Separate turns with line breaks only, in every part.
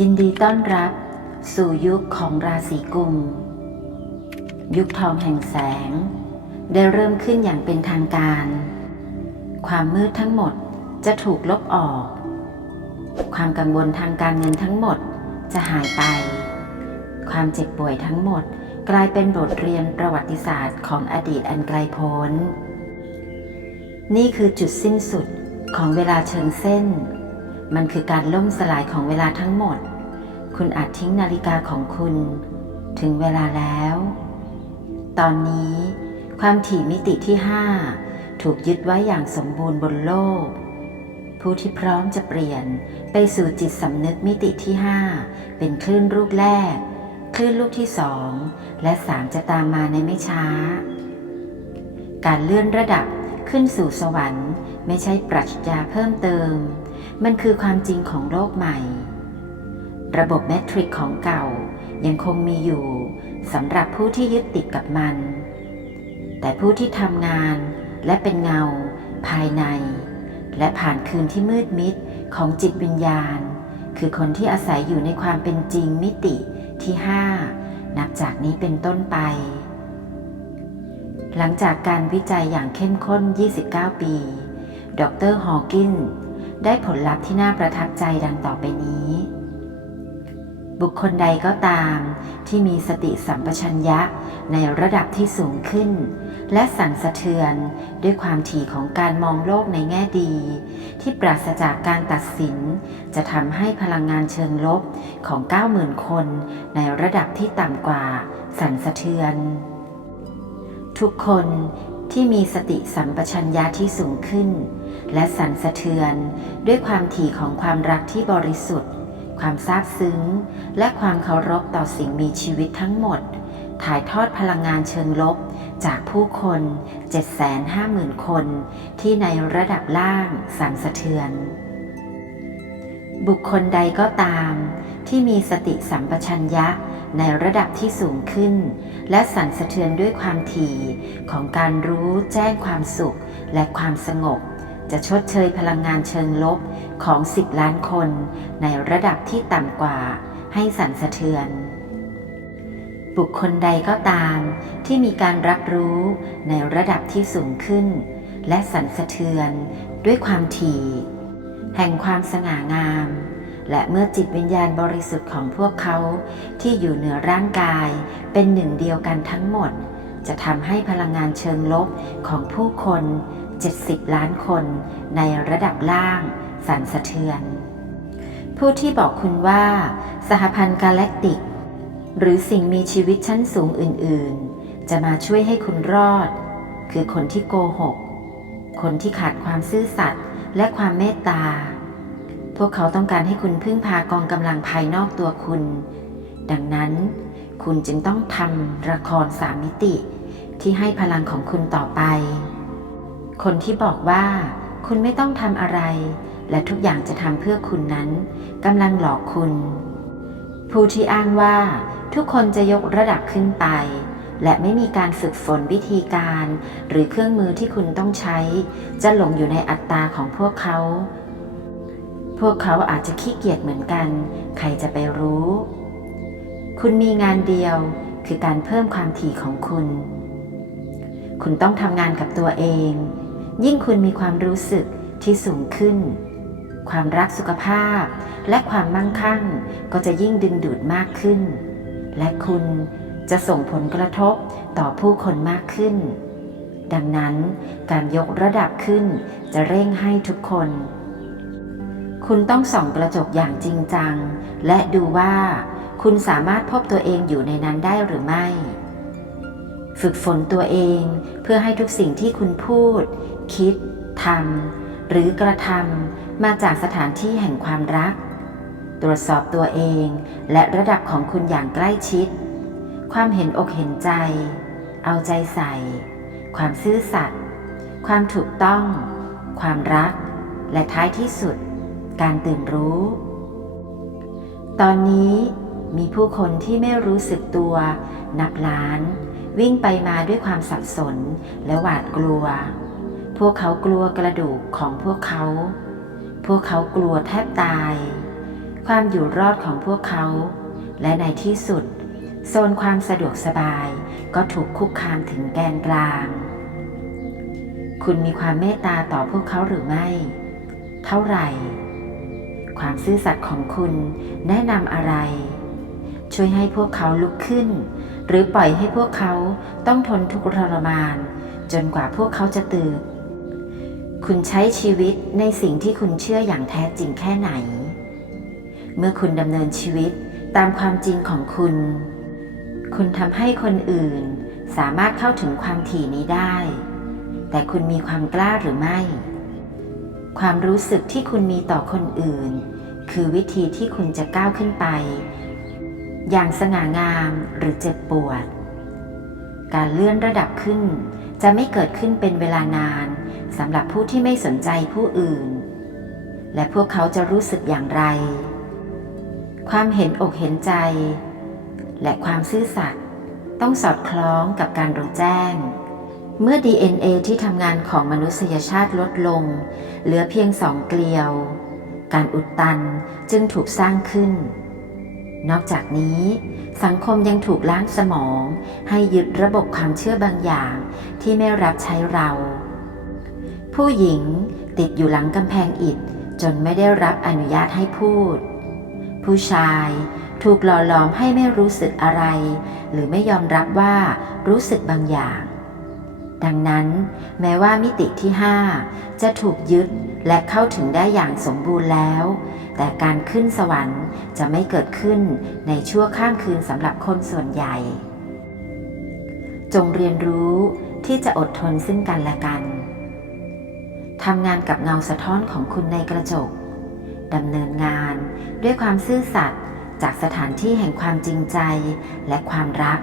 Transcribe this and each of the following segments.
ยินดีต้อนรับ สู่ยุคของราศีกุม ยุคทองแห่งแสง ได้เริ่มขึ้นอย่างเป็นทางการ ความมืดทั้งหมดจะถูกลบออก ความกังวลทางการเงินทั้งหมดจะหายไป ความเจ็บป่วยทั้งหมดกลายเป็นบทเรียนประวัติศาสตร์ของอดีตอันไกลโพ้น นี่คือจุดสิ้นสุดของเวลาเชิงเส้น มันคือการล่มสลายของเวลาทั้งหมด คุณอาจทิ้งนาฬิกาของคุณ ถึงเวลาแล้ว ตอนนี้ความถี่มิติที่ 5 ถูกยึดไว้อย่างสมบูรณ์บนโลก ผู้ที่พร้อมจะเปลี่ยนไปสู่จิตสำนึกมิติที่ 5 เป็นคลื่นลูกแรก คลื่นลูกที่สองและสามจะตามมาในไม่ช้า การเลื่อนระดับขึ้นสู่สวรรค์ ไม่ใช่ปรัชญาเพิ่มเติม มันคือความจริงของโลกใหม่ ระบบแมทริกของเก่ายังคงมีอยู่สำหรับผู้ที่ยึดติดกับมัน แต่ผู้ที่ทำงานและเป็นเงา ภายใน และผ่านคืนที่มืดมิดของจิตวิญญาณ คือคนที่อาศัยอยู่ในความเป็นจริงมิติที่5นับจากนี้เป็นต้นไป หลังจากการวิจัยอย่างเข้มข้น 29 ปี ดร ฮอว์กินส์ ได้ผลลัพธ์ที่น่าประทับใจดังต่อไปนี้ บุคคลใดก็ตามที่มีสติสัมปชัญญะในระดับที่สูงขึ้น และสั่นสะเทือนด้วยความถี่ของการมองโลกในแง่ดี ที่ปราศจากการตัดสิน จะทำให้พลังงานเชิงลบของ 90,000 คนในระดับที่ต่ำกว่าสั่นสะเทือน ทุกคน ที่มีสติสัมปชัญญะที่สูงขึ้น และสั่นสะเทือนด้วยความถี่ของความรักที่บริสุทธิ์ ความซาบซึ้ง และความเคารพต่อสิ่งมีชีวิตทั้งหมด ถ่ายทอดพลังงานเชิงลบจากผู้คน 750,000 คน ที่ในระดับล่างสั่นสะเทือน บุคคลใดก็ตามที่มีสติสัมปชัญญะ ในระดับที่สูงขึ้น และสั่นสะเทือนด้วยความถี่ของการรู้แจ้งความสุขและความสงบ จะชดเชยพลังงานเชิงลบของ 10 ล้านคน ในระดับที่ต่ำกว่า ให้สั่นสะเทือน บุคคลใดก็ตาม ที่มีการรับรู้ในระดับที่สูงขึ้น และสั่นสะเทือนด้วยความถี่ แห่งความสง่างาม และเมื่อจิตวิญญาณบริสุทธิ์ของพวกเขาที่อยู่เหนือร่างกายเป็นหนึ่งเดียวกันทั้งหมด จะทำให้พลังงานเชิงลบของผู้คน 70 ล้านคนในระดับล่างสั่นสะเทือน ผู้ที่บอกคุณว่า สหพันธ์กาแล็กติก หรือสิ่งมีชีวิตชั้นสูงอื่น ๆ จะมาช่วยให้คุณรอด คือคนที่โกหก คนที่ขาดความซื่อสัตย์และความเมตตา วกเขาต้องการให้คุณพึ่งพากองกำลังภายนอกตัวคุณ ดังนั้น คุณจึงต้องทำละครสามมิติที่ให้พลังของคุณต่อไป คนที่บอกว่าคุณไม่ต้องทำอะไร และทุกอย่างจะทำเพื่อคุณนั้นกำลังหลอกคุณ ผู้ที่อ้างว่าทุกคนจะยกระดับขึ้นไป และไม่มีการฝึกฝนวิธีการ หรือเครื่องมือที่คุณต้องใช้ จะหลงอยู่ในอัตตาของพวกเขา พวกเขาอาจจะขี้เกียจเหมือนกัน ใครจะไปรู้ คุณมีงานเดียวคือการเพิ่มความถี่ของคุณ คุณต้องทำงานกับตัวเอง ยิ่งคุณมีความรู้สึกที่สูงขึ้น ความรักสุขภาพ และความมั่งคั่งก็จะยิ่งดึงดูดมากขึ้น และคุณจะส่งผลกระทบต่อผู้คนมากขึ้น ดังนั้นการยกระดับขึ้นจะเร่งให้ทุกคน คุณต้องส่องกระจกอย่างจริงจัง และดูว่าคุณสามารถพบตัวเองอยู่ในนั้นได้หรือไม่ ฝึกฝนตัวเองเพื่อให้ทุกสิ่งที่คุณพูด คิดทำหรือกระทำมาจากสถานที่แห่งความรัก ตรวจสอบตัวเองและระดับของคุณอย่างใกล้ชิด ความเห็นอกเห็นใจ เอาใจใส่ ความซื่อสัตย์ความถูกต้อง ความรัก และท้ายที่สุด การตื่นรู้ ตอนนี้มีผู้คนที่ไม่รู้สึกตัวนับล้าน วิ่งไปมาด้วยความสับสนและหวาดกลัว พวกเขากลัวกระดูกของพวกเขา พวกเขากลัวแทบตาย ความอยู่รอดของพวกเขา และในที่สุด โซนความสะดวกสบายก็ถูกคุกคามถึงแกนกลาง คุณมีความเมตตาต่อพวกเขาหรือไม่ เท่าไหร่ ความซื่อสัตย์ของคุณแนะนำอะไร ช่วยให้พวกเขาลุกขึ้น หรือปล่อยให้พวกเขาต้องทนทุกข์ทรมาน จนกว่าพวกเขาจะตื่น คุณใช้ชีวิตในสิ่งที่คุณเชื่ออย่างแท้จริงแค่ไหน เมื่อคุณดำเนินชีวิตตามความจริงของคุณ คุณทำให้คนอื่นสามารถเข้าถึงความถี่นี้ได้ แต่คุณมีความกล้าหรือไม่ ความรู้สึกที่คุณมีต่อคนอื่น คือวิธีที่คุณจะก้าวขึ้นไป อย่างสง่างามหรือเจ็บปวด การเลื่อนระดับขึ้น จะไม่เกิดขึ้นเป็นเวลานานสำหรับผู้ที่ไม่สนใจผู้อื่น และพวกเขาจะรู้สึกอย่างไร ความเห็นอกเห็นใจ และความซื่อสัตย์ต้องสอดคล้องกับการรู้แจ้ง เมื่อ DNA ที่ทำงานของมนุษยชาติลดลง เหลือเพียงสองเกลียว การอุดตันจึงถูกสร้างขึ้น นอกจากนี้ สังคมยังถูกล้างสมอง ให้ยึดระบบความเชื่อบางอย่างที่ไม่รับใช้เรา ผู้หญิงติดอยู่หลังกำแพงอิฐจนไม่ได้รับอนุญาตให้พูด ผู้ชายถูกหล่อหลอมให้ไม่รู้สึกอะไร หรือไม่ยอมรับว่ารู้สึกบางอย่าง ดังนั้น แม้ว่ามิติที่ 5 จะถูกยึดและเข้าถึงได้อย่างสมบูรณ์แล้ว แต่การขึ้นสวรรค์จะไม่เกิดขึ้นในชั่วข้ามคืนสำหรับคนส่วนใหญ่ จงเรียนรู้ที่จะอดทนซึ่งกันและกันทำงานกับเงาสะท้อนของคุณในกระจกดำเนินงานด้วยความซื่อสัตย์จากสถานที่แห่งความจริงใจและความรัก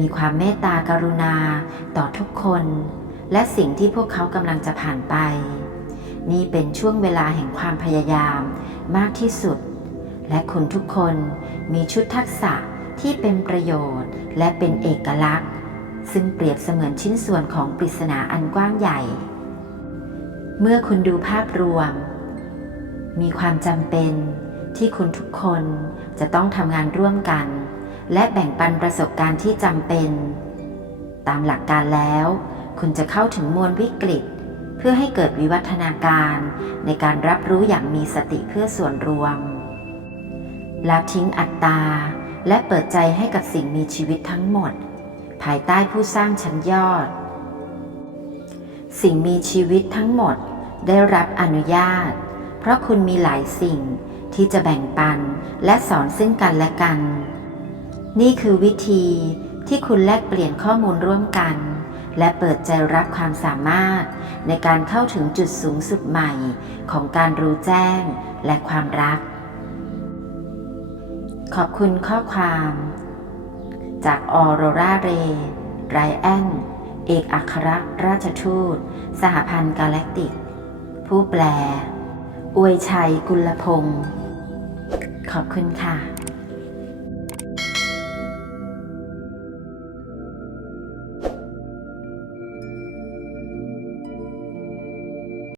มีความเมตตากรุณาต่อทุกคน และสิ่งที่พวกเขากำลังจะผ่านไป นี่เป็นช่วงเวลาแห่งความพยายามมากที่สุด และคุณทุกคนมีชุดทักษะที่เป็นประโยชน์และเป็นเอกลักษณ์ ซึ่งเปรียบเสมือนชิ้นส่วนของปริศนาอันกว้างใหญ่ เมื่อคุณดูภาพรวม มีความจำเป็นที่คุณทุกคนจะต้องทำงานร่วมกัน และแบ่งปันประสบการณ์ที่จำเป็น ตามหลักการแล้ว คุณจะเข้าถึงมวลวิกฤต เพื่อให้เกิดวิวัฒนาการในการรับรู้อย่างมีสติเพื่อส่วนรวมละทิ้งอัตตา และเปิดใจให้กับสิ่งมีชีวิตทั้งหมด ภายใต้ผู้สร้างชั้นยอด สิ่งมีชีวิตทั้งหมดได้รับอนุญาต เพราะคุณมีหลายสิ่งที่จะแบ่งปันและสอนซึ่งกันและกัน นี่คือวิธีที่คุณแลกเปลี่ยนข้อมูลร่วมกัน และเปิดใจรับความสามารถ ในการเข้าถึงจุดสูงสุดใหม่ของการรู้แจ้งและความรัก ขอบคุณข้อความ จากออโรราเรไรแอนเอกอัครราชทูต สหพันธ์กาแล็กติก ผู้แปล อวยชัยกุลพงศ์ขอบคุณค่ะ